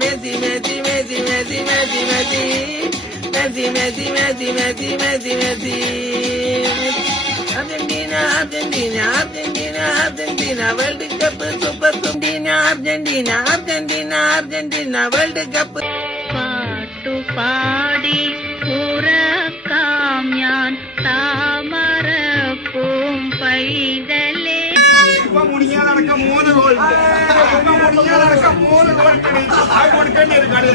Messi Messi Messi Messi Messi Messi Messi Messi Messi Messi Messi Argentina Argentina Argentina Argentina world cup super Argentina Argentina Argentina Argentina world cup പാട്ടുപാടി ഉറക്കാം ഞാൻ താമരപ്പൂം പൈതലേ മുടിഞ്ഞാലടക്കം 3 goal മുടിഞ്ഞാലടക്കം 3 goal കൊടുക്കേണ്ട ഒരു കളി